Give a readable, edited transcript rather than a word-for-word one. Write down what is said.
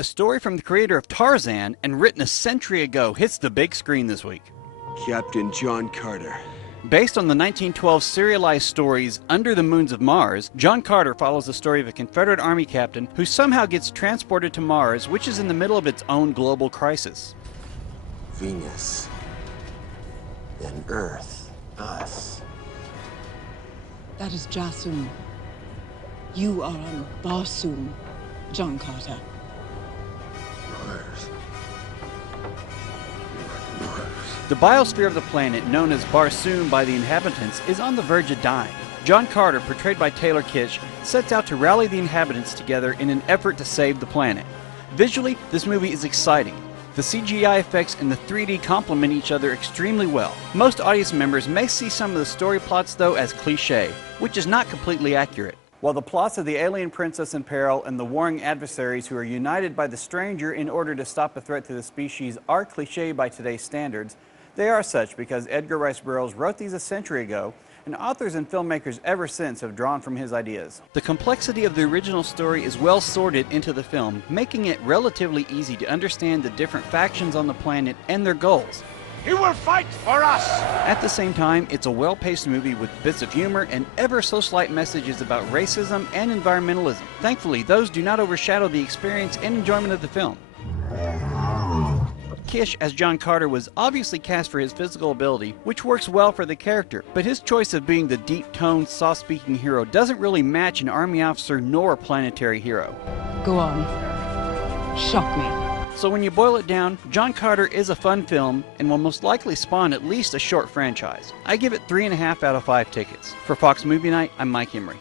A story from the creator of Tarzan and written a century ago hits the big screen this week. Captain John Carter. Based on the 1912 serialized stories Under the Moons of Mars, John Carter follows the story of a Confederate Army captain who somehow gets transported to Mars, which is in the middle of its own global crisis. Venus. And Earth. Us. That is Jasum. You are on Barsum, John Carter. Mars. The biosphere of the planet, known as Barsoom by the inhabitants, is on the verge of dying. John Carter, portrayed by Taylor Kitsch, sets out to rally the inhabitants together in an effort to save the planet. Visually, this movie is exciting. The CGI effects and the 3D complement each other extremely well. Most audience members may see some of the story plots, though, as cliché, which is not completely accurate. While the plots of the alien princess in peril and the warring adversaries who are united by the stranger in order to stop a threat to the species are cliché by today's standards, they are such because Edgar Rice Burroughs wrote these a century ago, and authors and filmmakers ever since have drawn from his ideas. The complexity of the original story is well sorted into the film, making it relatively easy to understand the different factions on the planet and their goals. You will fight for us! At the same time, it's a well-paced movie with bits of humor and ever so slight messages about racism and environmentalism. Thankfully, those do not overshadow the experience and enjoyment of the film. Kitsch as John Carter was obviously cast for his physical ability, which works well for the character, but his choice of being the deep-toned, soft-speaking hero doesn't really match an army officer nor a planetary hero. Go on. Shock me. So when you boil it down, John Carter is a fun film and will most likely spawn at least a short franchise. I give it 3.5 out of 5 tickets. For Fox Movie Night, I'm Mike Emery.